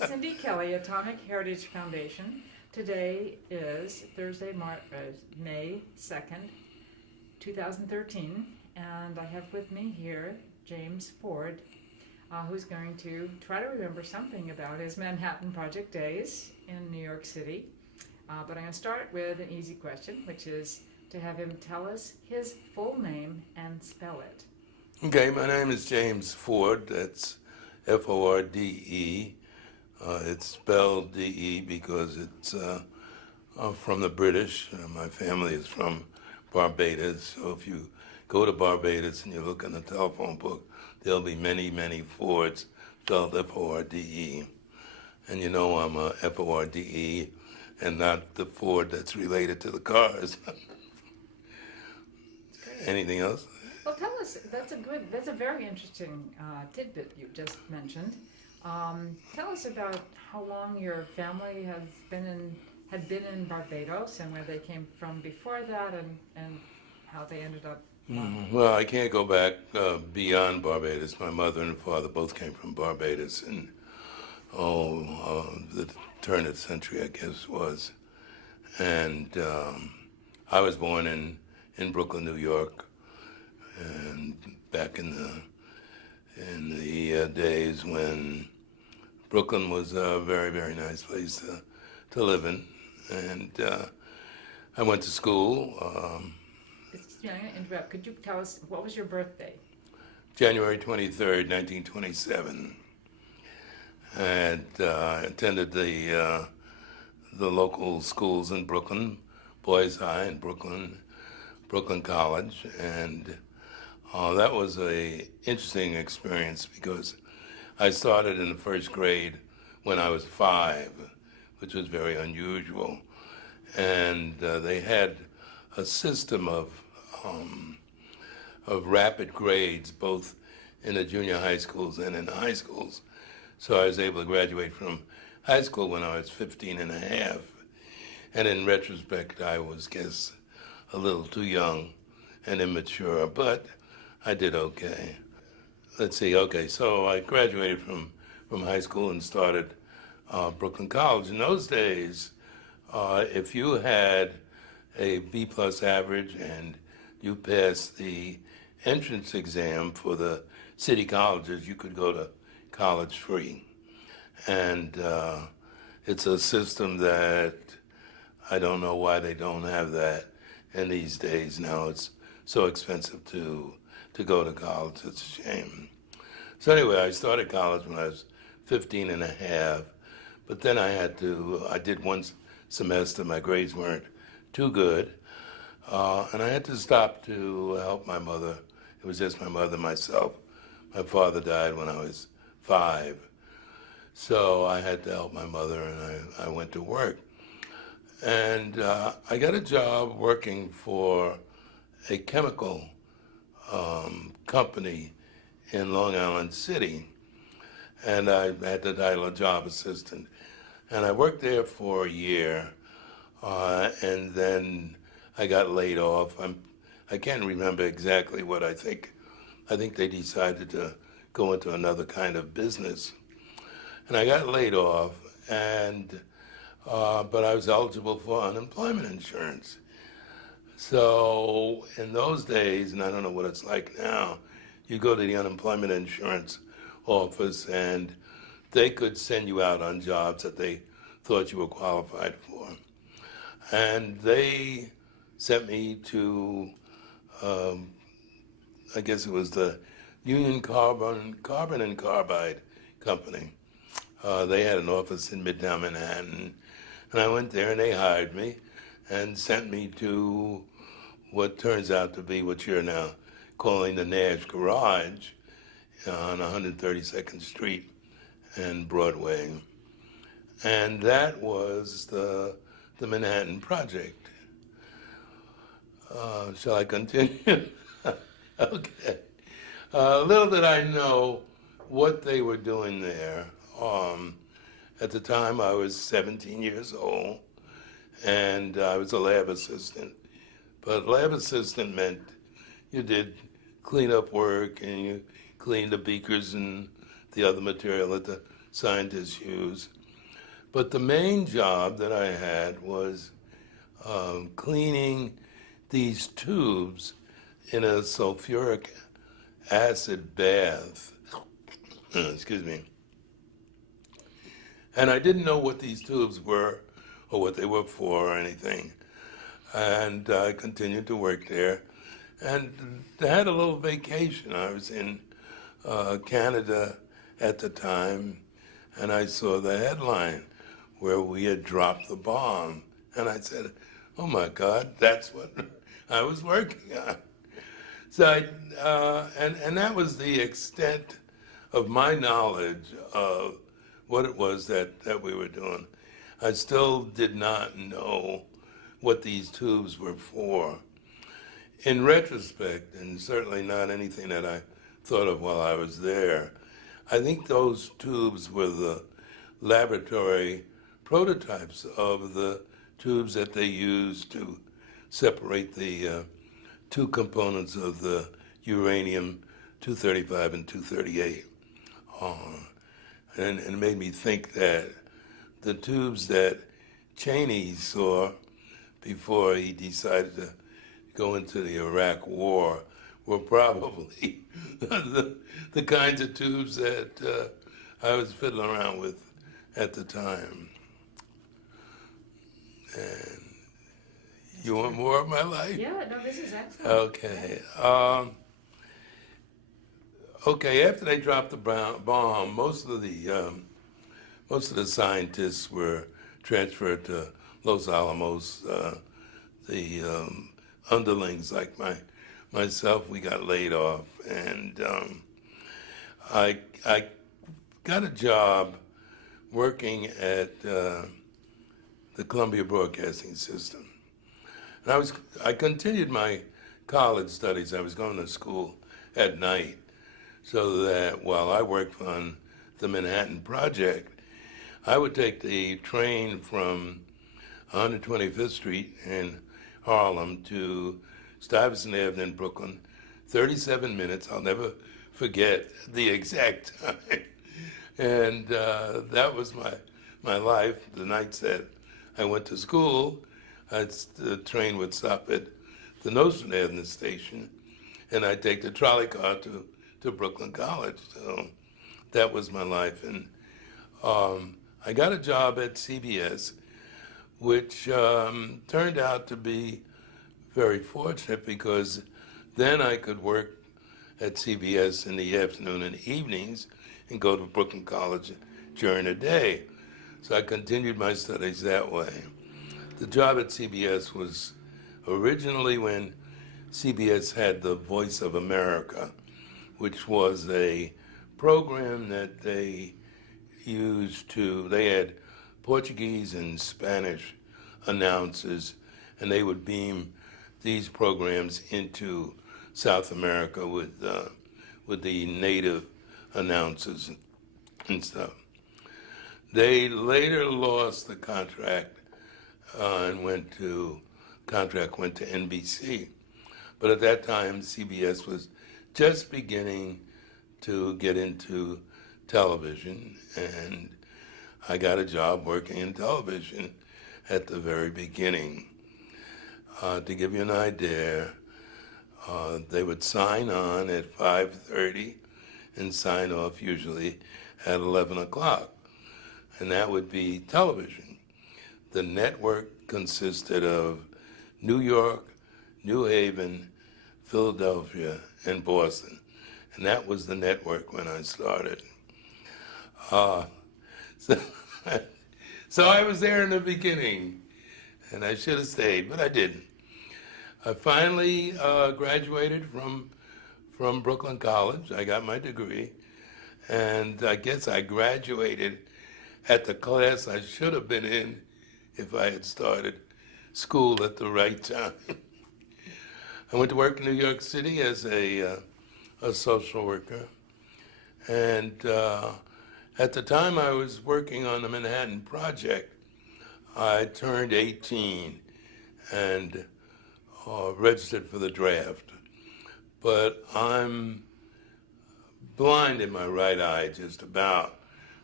Cindy Kelly, Atomic Heritage Foundation. Today is Thursday, May 2nd, 2013, and I have with me here James Forde, who's going to try to remember something about his Manhattan Project days in New York City. But I'm going to start with an easy question, which is to have him tell us his full name and spell it. Okay, my name is James Forde. That's Forde. It's spelled DE because it's from the British. My family is from Barbados, so if you go to Barbados and you look in the telephone book, there'll be many, many Fords spelled Forde. And you know I'm a Forde and not the Ford that's related to the cars. Anything else? Well, tell us, that's a very interesting tidbit you just mentioned. Tell us about how long your family had been in Barbados and where they came from before that and how they ended up. Well, I can't go back beyond Barbados. My mother and father both came from Barbados in, the turn of the century, I guess was. And I was born in Brooklyn, New York, and back in the days when Brooklyn was a very, very nice place to live in. And I went to school. I'm going to interrupt. Could you tell us, what was your birthday? January 23rd, 1927. And attended the local schools in Brooklyn, Boys High in Brooklyn College, and that was a interesting experience because I started in the first grade when I was 5, which was very unusual, and they had a system of rapid grades both in the junior high schools and in the high schools. So I was able to graduate from high school when I was 15 and a half. And in retrospect, I was, a little too young and immature, but I did okay. Let's see, okay, so I graduated from high school and started Brooklyn College. In those days, if you had a B plus average and you passed the entrance exam for the city colleges, you could go to college free. And it's a system that I don't know why they don't have that in these days. Now it's so expensive to go to college. It's a shame. So anyway, I started college when I was 15 and a half, but then I did one semester, my grades weren't too good, and I had to stop to help my mother. It was just my mother and myself. My father died when I was 5, so I had to help my mother, and I went to work. And I got a job working for a chemical company in Long Island City, and I had the title of job assistant. And I worked there for a year, and then I got laid off. I can't remember exactly what I think. I think they decided to go into another kind of business. And I got laid off, and but I was eligible for unemployment insurance. So in those days, and I don't know what it's like now, you go to the unemployment insurance office and they could send you out on jobs that they thought you were qualified for. And they sent me to, I guess it was the Union Carbon and Carbide Company. They had an office in Midtown Manhattan, and I went there and they hired me and sent me to what turns out to be what you're now calling the Nash Garage on 132nd Street and Broadway. And that was the Manhattan Project. Shall I continue? Okay. Little did I know what they were doing there. At the time, I was 17 years old, and I was a lab assistant. But lab assistant meant you did cleanup work, and you cleaned the beakers and the other material at the scientists use. But the main job that I had was cleaning these tubes in a sulfuric acid bath. Excuse me. And I didn't know what these tubes were or what they were for or anything. And I continued to work there. And I had a little vacation. I was in Canada at the time, and I saw the headline where we had dropped the bomb. And I said, oh my God, that's what I was working on. So and that was the extent of my knowledge of what it was that we were doing. I still did not know what these tubes were for. In retrospect, and certainly not anything that I thought of while I was there, I think those tubes were the laboratory prototypes of the tubes that they used to separate the two components of the uranium-235 and 238. And it made me think that the tubes that Cheney saw before he decided to go into the Iraq War were probably the kinds of tubes that I was fiddling around with at the time. And you want more of my life? Yeah, no, this is excellent. Okay. Okay, after they dropped the bomb, most of the scientists were transferred to Los Alamos. The underlings like myself, we got laid off, and I got a job working at the Columbia Broadcasting System. And I continued my college studies. I was going to school at night, so that while I worked on the Manhattan Project, I would take the train from 125th Street in Harlem to Stuyvesant Avenue in Brooklyn, 37 minutes. I'll never forget the exact time. And that was my life. The nights that I went to school, the train would stop at the Nostrand Avenue station, and I'd take the trolley car to Brooklyn College. So that was my life. And I got a job at CBS, which turned out to be very fortunate, because then I could work at CBS in the afternoon and evenings and go to Brooklyn College during the day. So I continued my studies that way. The job at CBS was originally when CBS had the Voice of America, which was a program that they had Portuguese and Spanish announcers, and they would beam these programs into South America with the native announcers and stuff. They later lost the contract and went to NBC. But at that time, CBS was just beginning to get into television, and I got a job working in television at the very beginning. To give you an idea, they would sign on at 5:30 and sign off usually at 11 o'clock, and that would be television. The network consisted of New York, New Haven, Philadelphia, and Boston, and that was the network when I started. So I was there in the beginning, and I should have stayed, but I didn't. I finally graduated from Brooklyn College. I got my degree, and I guess I graduated at the class I should have been in if I had started school at the right time. I went to work in New York City as a social worker, and at the time I was working on the Manhattan Project, I turned 18 and registered for the draft. But I'm blind in my right eye just about,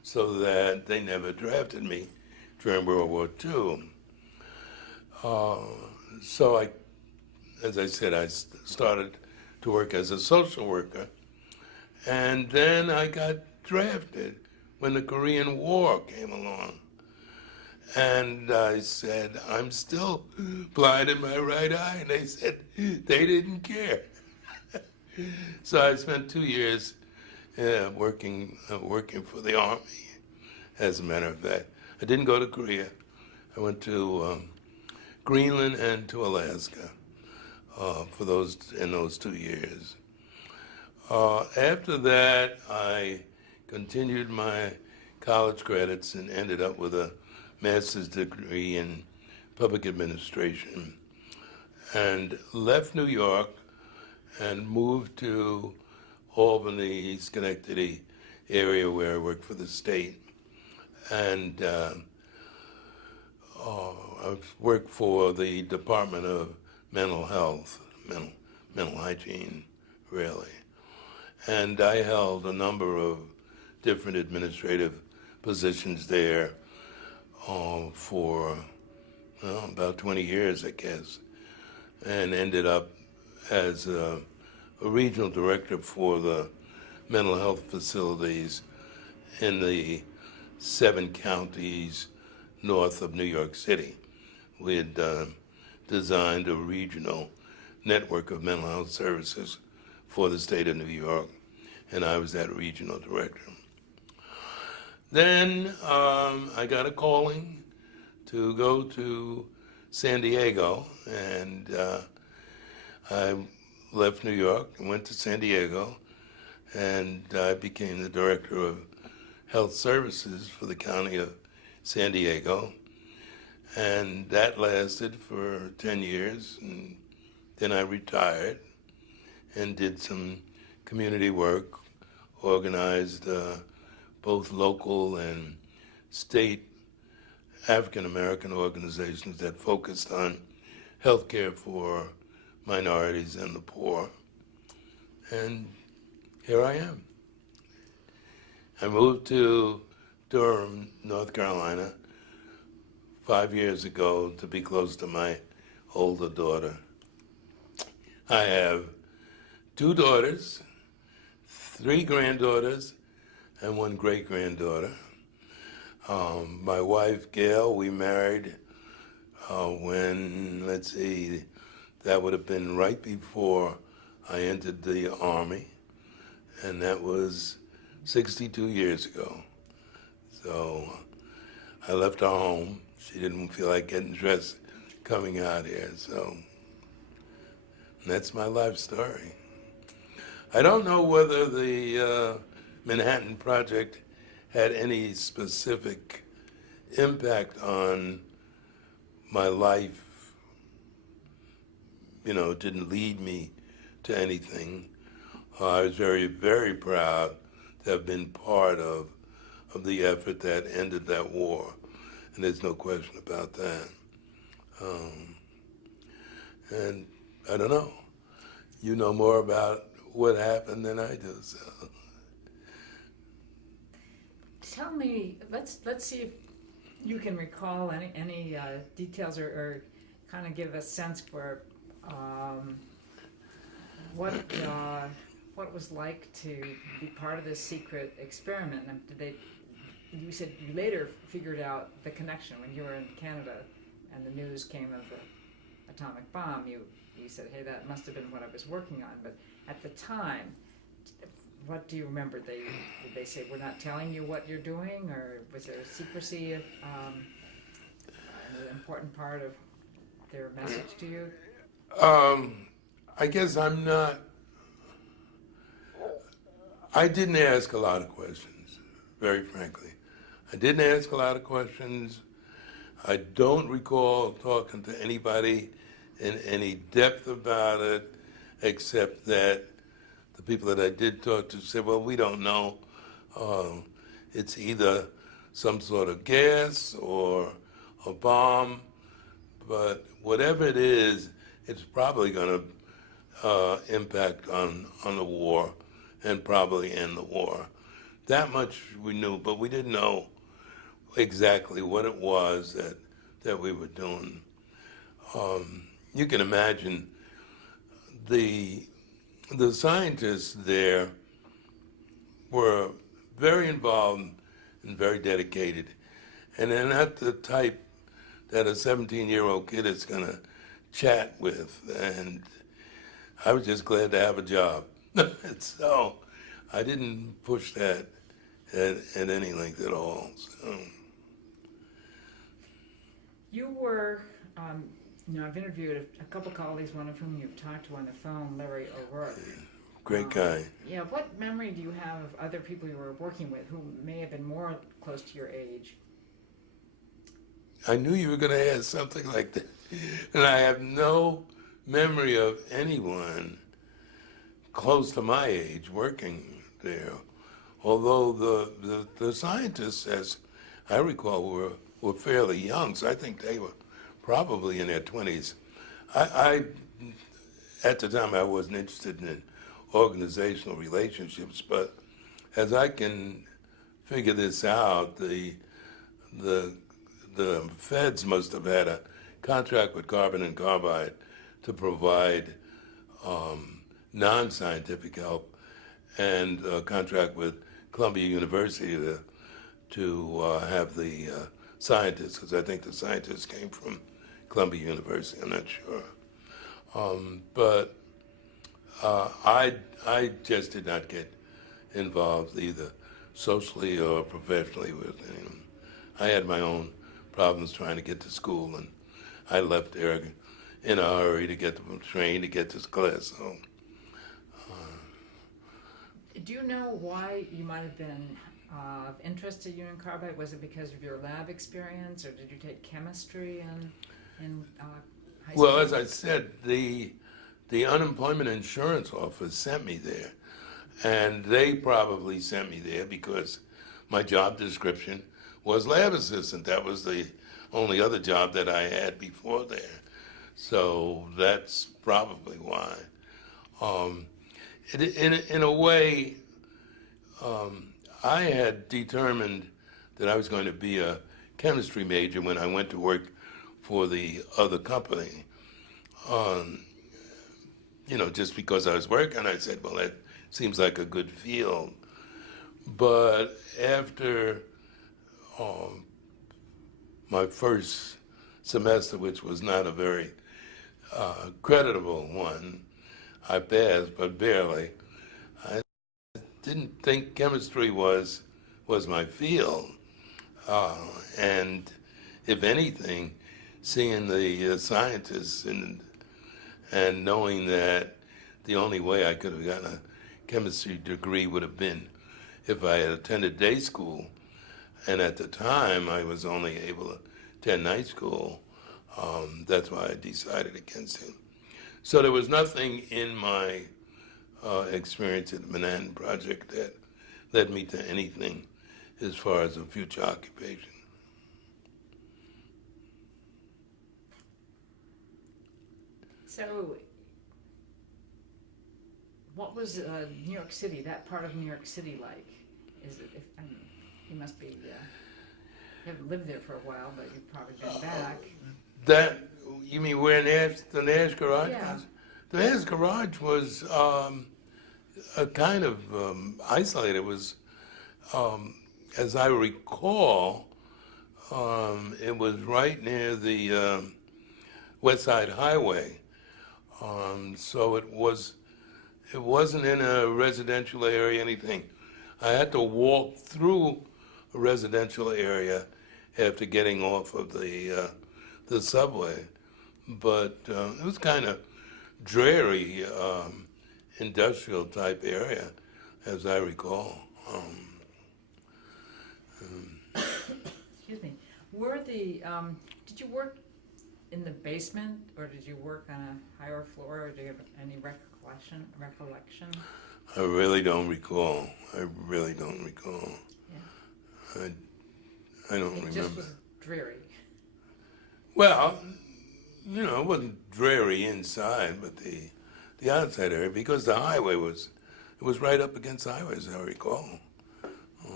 so that they never drafted me during World War II. So as I said, I started to work as a social worker, and then I got drafted when the Korean War came along. And I said, I'm still blind in my right eye. And they said they didn't care. So I spent 2 years working for the Army, as a matter of fact. I didn't go to Korea. I went to Greenland and to Alaska in those 2 years. After that, I continued my college credits and ended up with a master's degree in public administration, and left New York and moved to Albany, Schenectady area where I worked for the state. And I worked for the Department of Mental Health, mental hygiene, really. And I held a number of different administrative positions there for about 20 years, I guess, and ended up as a regional director for the mental health facilities in the 7 counties north of New York City. We had designed a regional network of mental health services for the state of New York, and I was that regional director. Then I got a calling to go to San Diego, and I left New York and went to San Diego, and I became the director of health services for the county of San Diego, and that lasted for 10 years, and then I retired and did some community work, organized both local and state African American organizations that focused on health care for minorities and the poor. And here I am. I moved to Durham, North Carolina, 5 years ago to be close to my older daughter. I have 2 daughters, 3 granddaughters, and 1 great-granddaughter. My wife, Gail, we married when, let's see, that would have been right before I entered the Army, and that was 62 years ago. So I left our home. She didn't feel like getting dressed coming out here, so that's my life story. I don't know whether the Manhattan Project had any specific impact on my life. You know, it didn't lead me to anything. I was very, very proud to have been part of the effort that ended that war, and there's no question about that. And I don't know. You know more about what happened than I do, so. Tell me, let's see if you can recall any details or kind of give a sense for what it was like to be part of this secret experiment. And you said you later figured out the connection when you were in Canada and the news came of the atomic bomb. You said, hey, that must have been what I was working on. But at the time, what do you remember? Did they say, we're not telling you what you're doing? Or was there secrecy an important part of their message to you? I guess I didn't ask a lot of questions, very frankly. I didn't ask a lot of questions. I don't recall talking to anybody in any depth about it, except that the people that I did talk to said, well, we don't know. It's either some sort of gas or a bomb, but whatever it is, it's probably going to impact on the war and probably end the war. that much we knew, but we didn't know exactly what it was that we were doing. You can imagine the scientists there were very involved and very dedicated, and they're not the type that a 17-year-old kid is going to chat with, and I was just glad to have a job. So I didn't push that at any length at all. So. You were, I've interviewed a couple colleagues, one of whom you've talked to on the phone, Larry O'Rourke. Great guy. Yeah, what memory do you have of other people you were working with who may have been more close to your age? I knew you were going to ask something like that. And I have no memory of anyone close to my age working there. Although the scientists, as I recall, were fairly young, so I think they were probably in their 20s. At the time, I wasn't interested in organizational relationships, but as I can figure this out, the feds must have had a contract with Carbon and Carbide to provide non-scientific help, and a contract with Columbia University to have the scientists, because I think the scientists came from Columbia University, I'm not sure. But I just did not get involved either socially or professionally with anyone. I had my own problems trying to get to school, and I left there in a hurry to get the train to get to class. So, do you know why you might have been of interest to you in carbide? Was it because of your lab experience, or did you take chemistry in high school? well, as I said, the unemployment insurance office sent me there, and they probably sent me there because my job description was lab assistant. That was the only other job that I had before there. So that's probably why. In a way, I had determined that I was going to be a chemistry major when I went to work for the other company. Just because I was working, I said, well, that seems like a good field. But after my first semester, which was not a very creditable one, I passed, but barely. I didn't think chemistry was my field. And if anything, seeing the scientists and knowing that the only way I could have gotten a chemistry degree would have been if I had attended day school. And at the time, I was only able to attend night school. That's why I decided against it. So there was nothing in my experience at the Manhattan Project that led me to anything as far as a future occupation. So, what was New York City, that part of New York City, like? You must be, you haven't lived there for a while, but you've probably been back. You mean where the Nash Garage Yeah. was? The Nash Garage was a kind of isolated. It was, as I recall, it was right near the West Side Highway. So it wasn't in a residential area, anything. I had to walk through a residential area after getting off of the subway. But it was kind of dreary, industrial type area, as I recall. Excuse me. Did you work in the basement, or did you work on a higher floor, or do you have any recollection? I really don't recall. Yeah. I don't remember. It just was dreary. Well, it wasn't dreary inside, but the outside area, because the highway was right up against the highway, as I recall.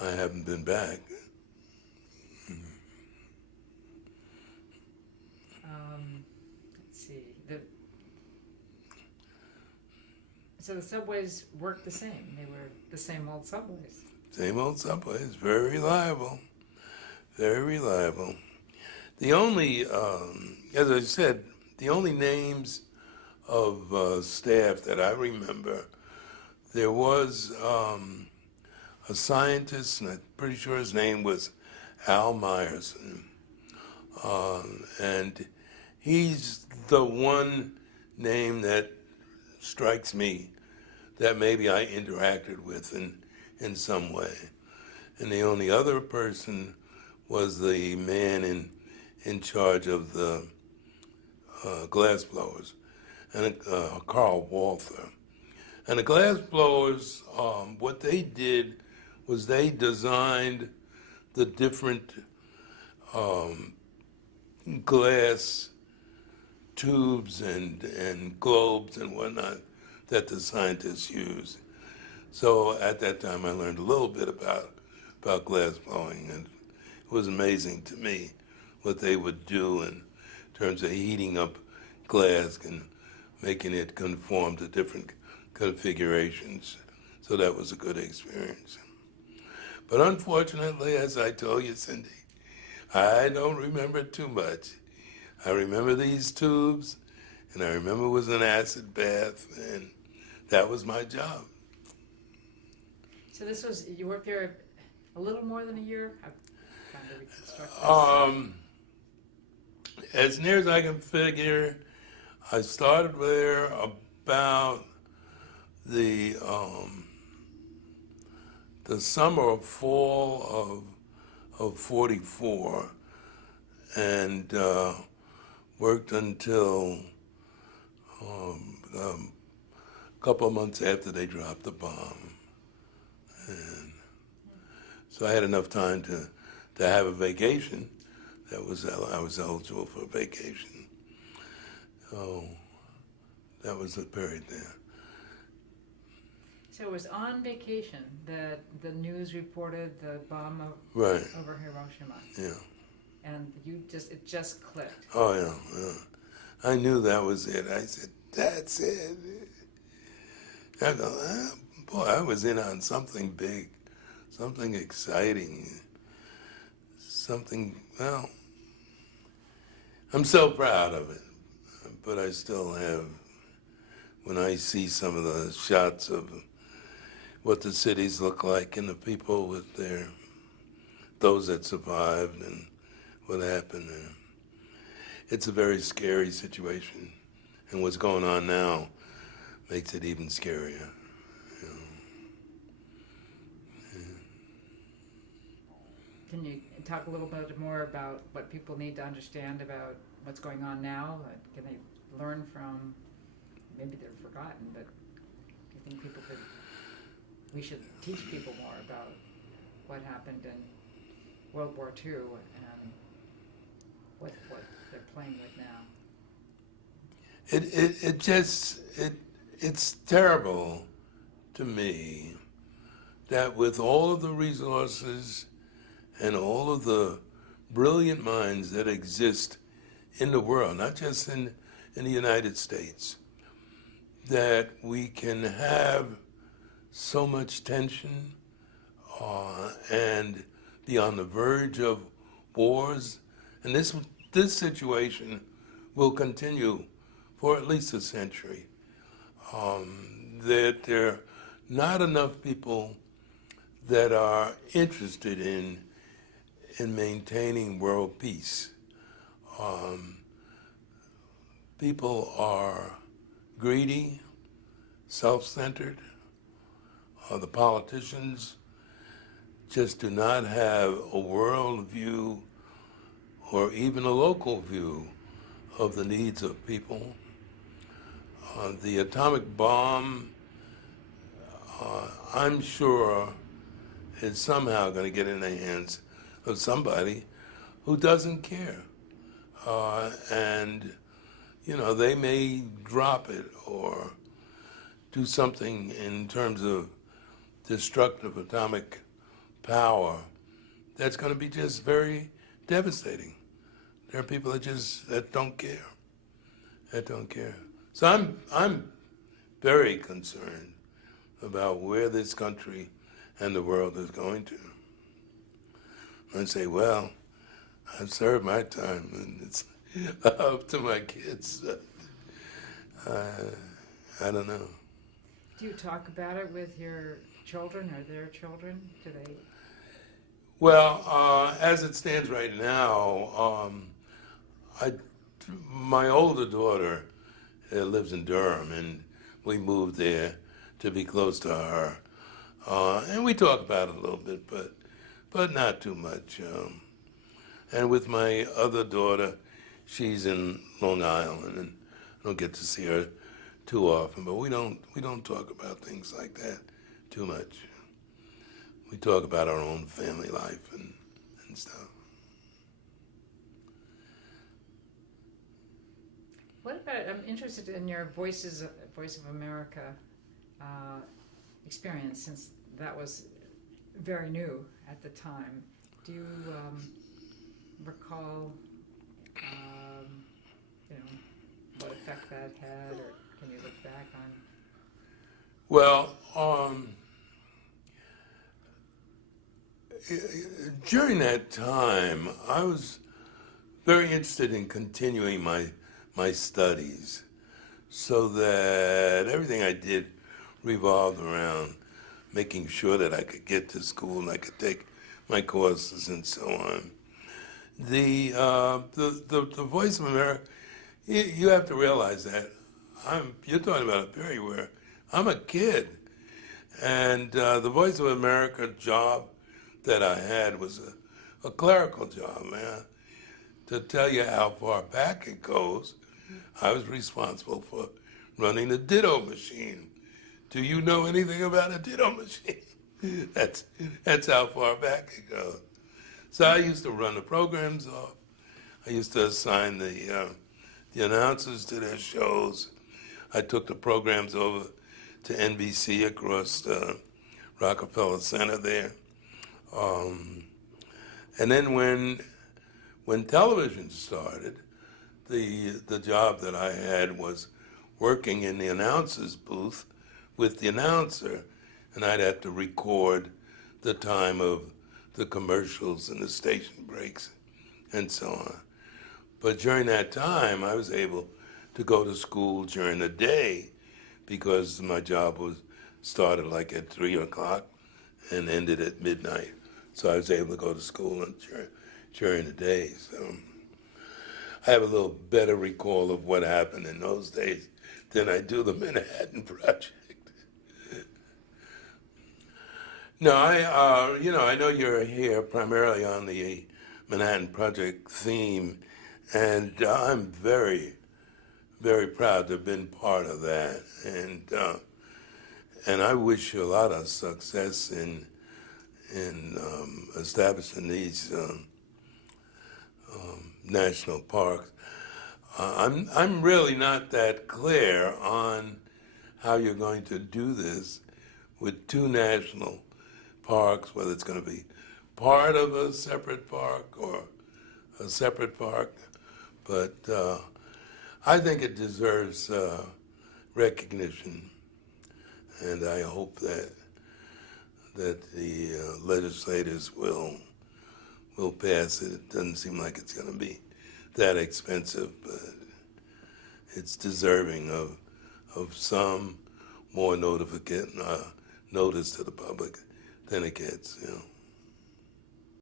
I haven't been back. Let's see. So the subways worked the same. They were the same old subways. Same old subways, very reliable, very reliable. The only, as I said, the only names of staff that I remember, there was a scientist, and I'm pretty sure his name was Al Myerson. And he's the one name that strikes me that maybe I interacted with in some way. And the only other person was the man in charge of the glass blowers, and Carl Walther. And the glass blowers, what they did was they designed the different glass tubes and globes and whatnot that the scientists use. So at that time I learned a little bit about glass blowing, and it was amazing to me what they would do in terms of heating up glass and making it conform to different configurations. So that was a good experience. But unfortunately, as I told you, Cindy, I don't remember too much. I remember these tubes, and I remember it was an acid bath, and that was my job. So this was, you worked there a little more than a year? I'm trying to reconstruct this. As near as I can figure, I started there about the summer or fall of 44, and worked until a couple of months after they dropped the bomb. And so I had enough time to have a vacation. I was eligible for a vacation. So that was the period there. So it was on vacation that the news reported the bomb Right. over Hiroshima. Yeah. And it just clicked. Oh, yeah. I knew that was it. I said, that's it. I go, boy, I was in on something big, something exciting, something, well, I'm so proud of it. But I still have, when I see some of the shots of what the cities look like and the people with those that survived and what happened there, it's a very scary situation. And what's going on now makes it even scarier. You know? Yeah. Can you talk a little bit more about what people need to understand about what's going on now? Can they learn from, maybe they're forgotten, but do you think we should teach people more about what happened in World War II and what they're playing with now? It's terrible to me that with all of the resources and all of the brilliant minds that exist in the world, not just in the United States, that we can have so much tension and be on the verge of wars. And this situation will continue for at least a century. That there are not enough people that are interested in maintaining world peace. People are greedy, self-centered. The politicians just do not have a world view or even a local view of the needs of people. The atomic bomb, I'm sure, is somehow going to get in the hands of somebody who doesn't care. And, they may drop it or do something in terms of destructive atomic power that's going to be just very devastating. There are people that don't care, So I'm very concerned about where this country and the world is going to. I say, well, I've served my time, and it's up to my kids. I don't know. Do you talk about it with your children or their children? Do they? Well, as it stands right now, my older daughter lives in Durham, and we moved there to be close to her. And we talk about it a little bit, but not too much. And with my other daughter, she's in Long Island, and I don't get to see her too often. But we don't talk about things like that too much. We talk about our own family life and stuff. What about? I'm interested in your Voice of America experience, since that was very new at the time. Do you recall, what effect that had, or can you look back on? Well, during that time, I was very interested in continuing my studies, so that everything I did revolved around making sure that I could get to school and I could take my courses and so on. The Voice of America, you have to realize that you're talking about a period where I'm a kid, and the Voice of America job that I had was a clerical job, man. To tell you how far back it goes, I was responsible for running the ditto machine. Do you know anything about a ditto machine? That's how far back it goes. So I used to run the programs off. I used to assign the announcers to their shows. I took the programs over to NBC across Rockefeller Center there. And then when television started, the job that I had was working in the announcer's booth with the announcer, and I'd have to record the time of the commercials and the station breaks and so on. But during that time, I was able to go to school during the day because my job started like at 3 o'clock and ended at midnight. So I was able to go to school during the day. So I have a little better recall of what happened in those days than I do the Manhattan Project. No, I know you're here primarily on the Manhattan Project theme, and I'm very, very proud to have been part of that. And I wish you a lot of success in establishing these national parks. I'm really not that clear on how you're going to do this with two national parks, whether it's going to be part of a separate park or a separate park. But I think it deserves recognition, and I hope that the legislators will pass it. It doesn't seem like it's going to be that expensive, but it's deserving of some more notice to the public than it gets.